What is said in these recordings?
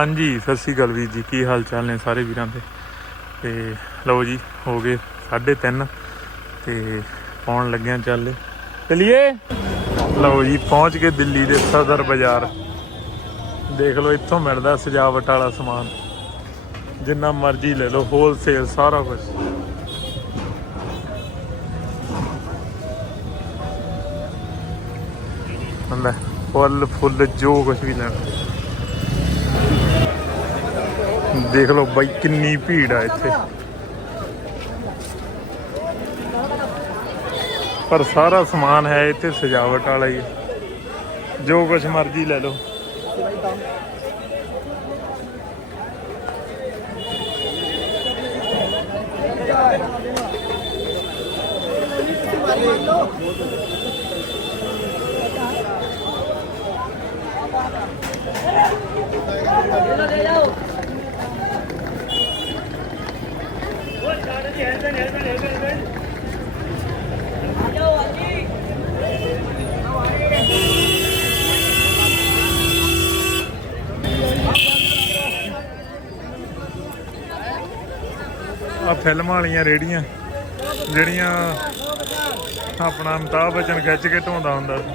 ਹਾਂਜੀ, ਸਤਿ ਸ਼੍ਰੀ ਅਕਾਲ ਵੀਰ ਜੀ। ਕੀ ਹਾਲ ਚਾਲ ਨੇ ਸਾਰੇ ਵੀਰਾਂ ਦੇ? ਤੇ ਲਓ ਜੀ, ਹੋ ਗਏ 3:30 ਤੇ ਪਾਉਣ ਲੱਗਿਆ ਚੱਲ। ਚਲਿਏ? ਲਓ ਜੀ, ਪਹੁੰਚ ਗਏ ਦਿੱਲੀ ਦੇ ਸਦਰ ਬਾਜ਼ਾਰ। ਦੇਖ ਲਓ, ਇੱਥੋਂ ਮਿਲਦਾ ਸਜਾਵਟ ਵਾਲਾ ਸਮਾਨ। ਜਿੰਨਾ ਮਰਜ਼ੀ ਲੈ ਲਓ ਹੋਲਸੇਲ ਸਾਰਾ ਕੁਝ ਹੁੰਦਾ ਫੁੱਲ ਫੁੱਲ ਜੋ ਕੁਝ ਵੀ ਲੈਣਾ। ਦੇਖ ਲਓ ਬਾਈ, ਕਿੰਨੀ ਭੀੜ ਆ ਇੱਥੇ। ਪਰ ਸਾਰਾ ਸਮਾਨ ਹੈ ਇੱਥੇ, ਸਜਾਵਟ ਵਾਲਾ ਹੀ। ਜੋ ਕੁਝ ਮਰਜ਼ੀ ਲੈ ਲਓ। ਆ ਫਿਲਮਾਂ ਵਾਲੀਆਂ ਰੇੜੀਆਂ, ਜਿਹੜੀਆਂ ਆਪਣਾ ਅਮਿਤਾਭ ਬਚਨ ਖਿੱਚ ਕੇ ਢੋਂਦਾ ਹੁੰਦਾ ਸੀ।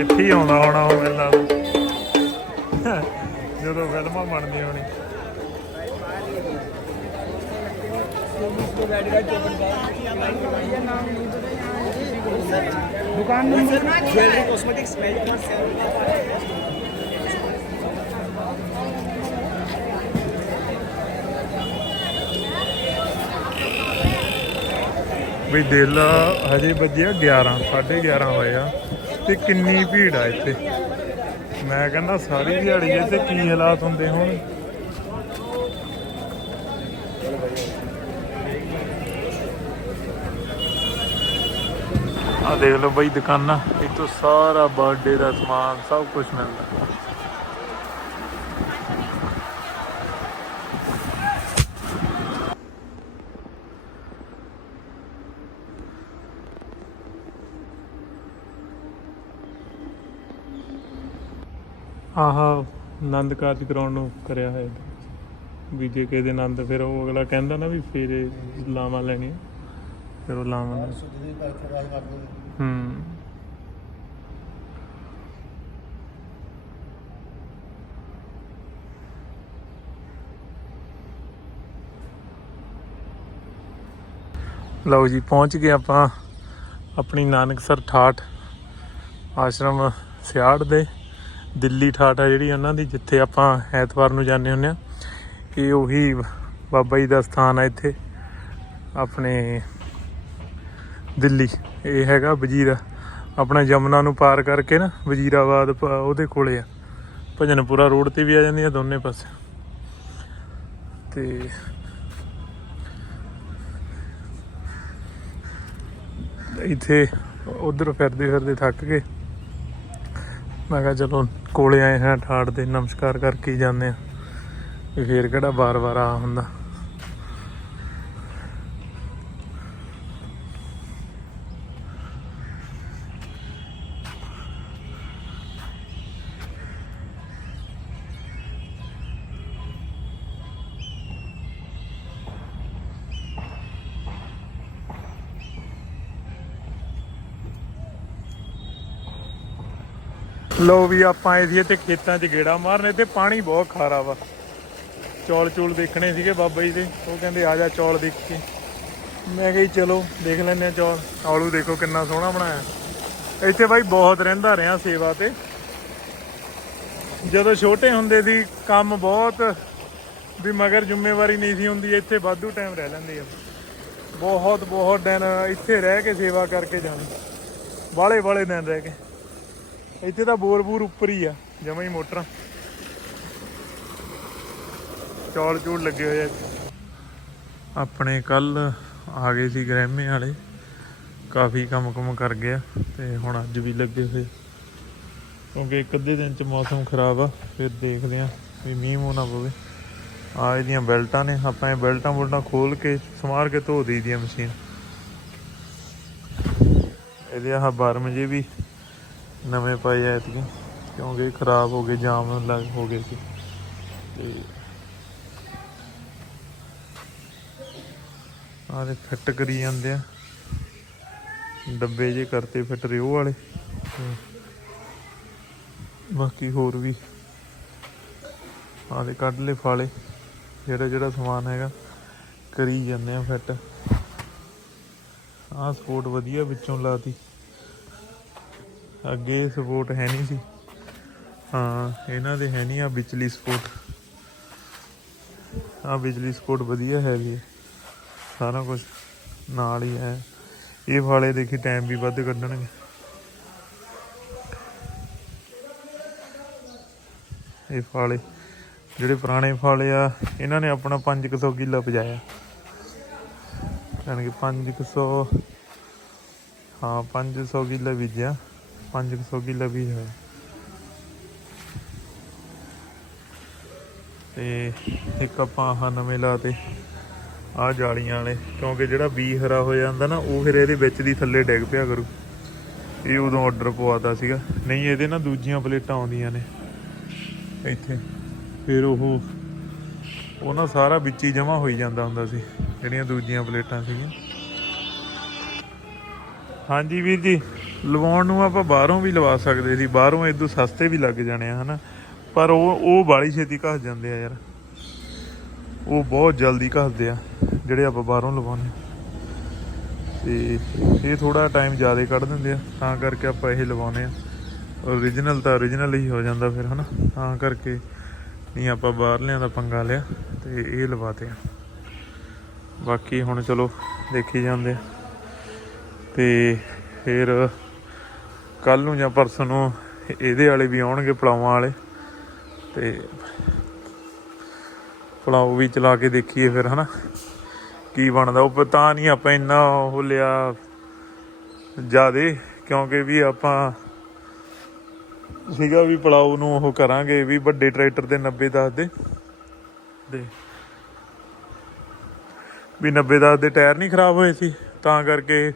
ਇੱਥੇ ਹੀ ਆਉਂਦਾ ਹੋਣਾ ਉਹ ਮੈਨੂੰ ਜਦੋਂ ਫਿਲਮਾਂ ਬਣਦੀਆਂ ਹੋਣੀ दुकान number jewellery cosmetics mail Kumar seven ਵੀ ਦਿਲ ਹਜੇ ਵੱਜਿਆ 11 11:30 ਹੋਏ ਆ ਤੇ ਕਿੰਨੀ ਭੀੜ ਆ ਇੱਥੇ ਮੈਂ ਕਹਿੰਦਾ ਸਾਰੀ ਦਿਹਾੜੀ ਇੱਥੇ ਕੀ ਹਾਲਾਤ ਹੁੰਦੇ ਹੋਣ ਆ ਦੇਖ ਲਓ ਬਈ ਦੁਕਾਨਾਂ। ਇੱਥੋਂ ਸਾਰਾ ਬਰਥਡੇ ਦਾ ਸਮਾਨ ਸਭ ਕੁਝ ਮਿਲਦਾ। ਆਹ ਆਨੰਦ ਕਾਰਜ ਕਰਾਉਣ ਨੂੰ ਕਰਿਆ ਹੋਇਆ ਵੀ ਜੇ ਕਿਸੇ ਦੇ ਆਨੰਦ, ਫਿਰ ਉਹ ਅਗਲਾ ਕਹਿੰਦਾ ਨਾ ਵੀ ਫੇਰੇ ਲਾਵਾਂ ਲੈਣੀਆਂ। ਫਿਰ ਉਹ ਲਾਵਾਂ ਲੈ ਹੂੰ। ਲਓ ਜੀ, ਪਹੁੰਚ ਗਏ ਆਪਾਂ ਆਪਣੀ ਨਾਨਕਸਰ ਠਾਠ ਆਸ਼ਰਮ ਸਿਆੜ ਦੇ। ਦਿੱਲੀ ਠਾਠ ਆ ਜਿਹੜੀ ਉਹਨਾਂ ਦੀ, ਜਿੱਥੇ ਆਪਾਂ ਐਤਵਾਰ ਨੂੰ ਜਾਂਦੇ ਹੁੰਦੇ ਆ। ਇਹ ਉਹੀ ਬਾਬਾ ਜੀ ਦਾ ਸਥਾਨ ਆ ਇੱਥੇ। ਆਪਣੇ ਦਿੱਲੀ। ਇਹ ਹੈਗਾ ਵਜੀਰਾ। ਆਪਣਾ ਯਮੁਨਾ ਨੂੰ ਪਾਰ ਕਰਕੇ ਨਾ ਵਜੀਰਾਬਾਦ ਉਹਦੇ ਕੋਲੇ ਆ। ਭਜਨਪੁਰਾ ਰੋਡ ਤੇ ਵੀ ਆ ਜਾਂਦੀ ਆ ਦੋਨੇ ਪਾਸੇ। ਤੇ ਇੱਥੇ ਉਧਰ ਫਿਰਦੇ ਫਿਰਦੇ ਥੱਕ ਗਏ। ਮੈਂ ਕਿਹਾ ਚਲੋ ਕੋਲੇ ਆਏ ਹਾਂ ਠਾੜ ਦੇ ਨਮਸਕਾਰ ਕਰਕੇ ਜਾਂਦੇ ਆ ਵੀ ਫੇਰ ਕਿਹੜਾ ਬਾਰ-ਬਾਰ ਆ ਹੁੰਦਾ। ਲੋ ਵੀ ਆਪਾਂ ਆਏ ਸੀ ਤੇ ਖੇਤਾਂ 'ਚ ਗੇੜਾ ਮਾਰਨੇ ਤੇ ਪਾਣੀ ਬਹੁਤ ਖਾਰਾ ਵਾ। ਚੌਲ ਚੂਲ ਦੇਖਣੇ ਸੀਗੇ ਬਾਬਾ ਜੀ ਦੇ, ਉਹ ਕਹਿੰਦੇ ਆ ਜਾ ਚੌਲ ਦੇਖ ਕੇ। ਮੈਂ ਕਿਹਾ ਚਲੋ, ਦੇਖ ਲੈਂਦੇ ਆ ਚੌਲ। ਆਲੂ ਦੇਖੋ ਕਿੰਨਾ ਸੋਹਣਾ ਬਣਾਇਆ। ਇੱਥੇ ਬਾਈ ਬਹੁਤ ਰਹਿੰਦਾ ਰਿਹਾ ਸੇਵਾ ਤੇ। ਜਦੋਂ ਛੋਟੇ ਹੁੰਦੇ ਸੀ, ਕੰਮ ਬਹੁਤ ਵੀ ਮਗਰ ਜ਼ਿੰਮੇਵਾਰੀ ਨਹੀਂ ਸੀ ਹੁੰਦੀ, ਇੱਥੇ ਵਾਧੂ ਟਾਈਮ ਰਹਿ ਲੈਂਦੇ ਆ। ਬਹੁਤ ਬਹੁਤ ਦਿਨ ਇੱਥੇ ਰਹਿ ਕੇ ਸੇਵਾ ਕਰਕੇ ਜਾਂਦੇ। ਬਾਲੇ ਬਾਲੇ ਦਿਨ ਰਹਿ ਕੇ। ਇੱਥੇ ਤਾਂ ਬੋਰ ਬੂਰ ਉੱਪਰ ਹੀ ਆ, ਜਮਾ ਹੀ ਮੋਟਰਾਂ। ਚੌਲ ਚੂਲ ਲੱਗੇ ਹੋਏ ਆ ਆਪਣੇ ਕੱਲ ਆ ਗਏ ਸੀ ਗ੍ਰਹਿਮੇ ਵਾਲੇ। ਕਾਫੀ ਕੰਮ ਕੁਮ ਕਰ ਗਿਆ ਤੇ ਹੁਣ ਅੱਜ ਵੀ ਲੱਗੇ ਹੋਏ। ਕਿਉਂਕਿ ਇੱਕ ਅੱਧੇ ਦਿਨ ਚ ਮੌਸਮ ਖਰਾਬ ਆ, ਫਿਰ ਦੇਖਦੇ ਆ ਵੀ ਮੀਂਹ ਮੂੰਹ ਨਾ ਪਵੇ। ਆ ਇਹਦੀਆਂ ਬੈਲਟਾਂ ਨੇ, ਆਪਾਂ ਇਹ ਬੈਲਟਾਂ ਬੁਲਟਾਂ ਖੋਲ ਕੇ, ਸਮਾਰ ਕੇ ਧੋ ਦਈਦੀ ਆ ਮਸ਼ੀਨ। ਇਹਦੇ ਆਹ ਬਰਮ ਜੇ ਵੀ ਨਵੇਂ ਪਾਏ ਐ ਐਤਕੀ, ਕਿਉਂਕਿ ਖਰਾਬ ਹੋ ਗਏ, ਜਾਮ ਲੱਗ ਹੋ ਗਏ ਸੀ। ਤੇ ਆਹ ਦੇ ਫਿੱਟ ਕਰੀ ਜਾਂਦੇ ਆ, ਡੱਬੇ ਜੇ ਕਰਤੇ ਫਿੱਟ ਰਿਓ ਵਾਲੇ। ਬਾਕੀ ਹੋਰ ਵੀ, ਆਹ ਦੇ ਕੱਢ ਲਏ ਫਾਲੇ, ਜਿਹੜਾ ਜਿਹੜਾ ਸਮਾਨ ਹੈਗਾ, ਕਰੀ ਜਾਂਦੇ ਆ ਫਿੱਟ। ਆਹ ਸਪੋਰਟ ਵਧੀਆ ਵਿੱਚੋਂ ਲਾਤੀ। ਅੱਗੇ ਸਪੋਰਟ ਹੈ ਨਹੀਂ ਸੀ। ਹਾਂ, ਇਹਨਾਂ ਦੇ ਹੈ ਨਹੀਂ ਆ ਵਿਚਲੀ ਸਪੋਰਟ। ਆ ਬਿਜਲੀ ਸਪੋਰਟ ਵਧੀਆ ਹੈਗੀ ਹੈ ਸਾਰਾ ਕੁਝ ਨਾਲ ਹੀ ਹੈ। ਇਹ ਵਾਲੇ ਦੇਖੀ ਟਾਈਮ ਵੀ ਵੱਧ ਕੱਢਣਗੇ। ਇਹ ਫਾਲੇ, ਜਿਹੜੇ ਪੁਰਾਣੇ ਫਾਲੇ ਆ, ਇਹਨਾਂ ਨੇ ਆਪਣਾ 500 ਕਿੱਲਾ ਪਜਾਇਆ ਯਾਨੀ ਕਿ 500 ਹਾਂ 500 ਕਿੱਲਾ ਬੀਜਿਆ। 500 ਕਿੱਲਾ ਬੀਜ ਹੋਇਆ ਤੇ ਇੱਕ ਆਪਾਂ ਆਹ ਨਵੇਂ ਲਾਤੇ ਆ ਜਾਲੀਆਂ ਵਾਲੇ, ਕਿਉਂਕਿ ਜਿਹੜਾ ਬੀ ਹਰਾ ਹੋ ਜਾਂਦਾ ਨਾ, ਉਹ ਫਿਰ ਇਹਦੇ ਵਿੱਚ ਦੀ ਥੱਲੇ ਡਿੱਗ ਪਿਆ ਕਰੂ। ਇਹ ਉਦੋਂ ਆਰਡਰ ਪਵਾਤਾ ਸੀਗਾ। ਨਹੀਂ, ਇਹਦੇ ਨਾ ਦੂਜੀਆਂ ਪਲੇਟਾਂ ਆਉਂਦੀਆਂ ਨੇ। ਇੱਥੇ। ਫਿਰ ਉਹ ਉਹ ਨਾ ਸਾਰਾ ਵਿੱਚ ਹੀ ਜਮਾ ਹੋਈ ਜਾਂਦਾ ਹੁੰਦਾ ਸੀ, ਜਿਹੜੀਆਂ ਦੂਜੀਆਂ ਪਲੇਟਾਂ ਸੀਗੀਆਂ। ਹਾਂਜੀ ਵੀਰ ਜੀ। ਲਵਾਉਣ ਨੂੰ ਆਪਾਂ ਬਾਹਰੋਂ ਵੀ ਲਵਾ ਸਕਦੇ ਸੀ, ਬਾਹਰੋਂ ਇਦੋਂ ਸਸਤੇ ਵੀ ਲੱਗ ਜਾਣੇ ਆ, ਹਨਾ। ਪਰ ਉਹ ਉਹ ਬਾਲੀ ਛੇਤੀ ਘਸ ਜਾਂਦੇ ਆ ਯਾਰ। ਉਹ ਬਹੁਤ ਜਲਦੀ ਘਸਦੇ ਆ, ਜਿਹੜੇ ਆਪਾਂ ਬਾਹਰੋਂ ਲਵਾਉਂਦੇ ਆ। ਤੇ ਇਹ ਥੋੜਾ ਟਾਈਮ ਜ਼ਿਆਦਾ ਕੱਢ ਦਿੰਦੇ ਆ, ਤਾਂ ਕਰਕੇ ਆਪਾਂ ਇਹ ਲਵਾਉਂਦੇ ਆ। ਓਰੀਜਨਲ ਤਾਂ ਓਰੀਜਨਲ ਹੀ ਹੋ ਜਾਂਦਾ ਫਿਰ, ਹਨਾ। ਤਾਂ ਕਰਕੇ ਨਹੀਂ ਆਪਾਂ ਬਾਹਰਲਿਆਂ ਦਾ ਪੰਗਾ ਲਿਆ, ਤੇ ਇਹ ਲਵਾਤੇ ਆ। ਬਾਕੀ ਹੁਣ ਚਲੋ ਦੇਖੀ ਜਾਂਦੇ ਆ। ਤੇ ਫਿਰ ਕੱਲ ਨੂੰ ਜਾਂ ਪਰਸੋਂ ਨੂੰ ਇਹਦੇ ਵਾਲੇ ਵੀ ਆਉਣਗੇ ਪਲਾਵਾਂ ਵਾਲੇ। ਤੇ ਪਲਾਉ ਵੀ ਚਲਾ ਕੇ ਦੇਖੀਏ ਫਿਰ, ਹਨਾ? ਕੀ ਬਣਦਾ? ਉਹ ਪਤਾ ਨਹੀਂ ਆਪਾਂ ਇੰਨਾ ਉਹ ਲਿਆ ਜਿਆਦੇ, ਕਿਉਂਕਿ ਵੀ ਆਪਾਂ ਸੀਗਾ ਵੀ ਪਲਾਉ ਨੂੰ ਉਹ ਕਰਾਂਗੇ ਵੀ ਵੱਡੇ ਟਰੈਕਟਰ ਦੇ 90 10 ਦੇ। ਦੇ ਵੀ 90 10 ਦੇ ਟਾਇਰ ਨਹੀਂ ਖਰਾਬ ਹੋਏ ਸੀ, ਤਾਂ ਕਰਕੇ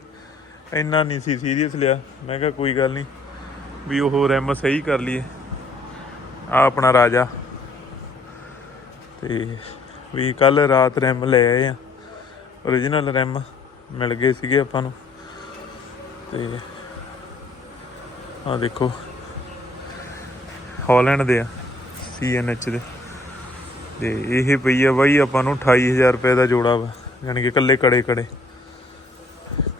ਇੰਨਾ ਨਹੀਂ ਸੀ ਸੀਰੀਅਸ ਲਿਆ। ਮੈਂ ਕਿਹਾ ਕੋਈ ਗੱਲ ਨਹੀਂ, ਵੀ ਉਹ ਰਿਮ ਸਹੀ ਕਰ ਲਈਏ। ਆ ਆਪਣਾ ਰਾਜਾ। ਤੇ ਵੀ ਕੱਲ ਰਾਤ ਰਿਮ ਲੈ ਆਏ ਆ। origignal ਰਿਮ ਮਿਲ ਗਏ ਸੀਗੇ ਆਪਾਂ ਨੂੰ। ਤੇ ਆ ਦੇਖੋ, ਹਾਲੈਂਡ ਦੇ ਆ ਸੀਐਨਐਚ ਦੇ। ਤੇ ਇਹ ਪਈ ਆ ਬਾਈ, ਆਪਾਂ ਨੂੰ 28000 ਰੁਪਏ ਦਾ ਜੋੜਾ ਵਾ, ਯਾਨੀ ਕਿ ਕੱਲੇ ਕੜੇ ਕੜੇ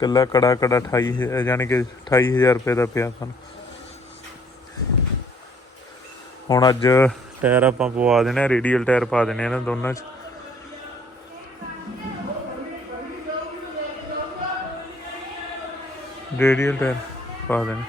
ਕੱਲਾ ਕੜਾ ਕੜਾ 28 ਯਾਨੀ ਕਿ 28000 ਰੁਪਏ ਦਾ ਪਿਆ ਸਾਨੂੰ। ਹੁਣ ਅੱਜ ਟਾਇਰ ਆਪਾਂ ਪਵਾ ਦੇਣੇ ਆ, ਰੇਡੀਅਲ ਟਾਇਰ ਪਾ ਦੇਣੇ ਆ ਇਹਨਾਂ ਦੋਨਾਂ 'ਚ। ਰੇਡੀਅਲ ਟਾਇਰ ਪਾ ਦੇਣੇ।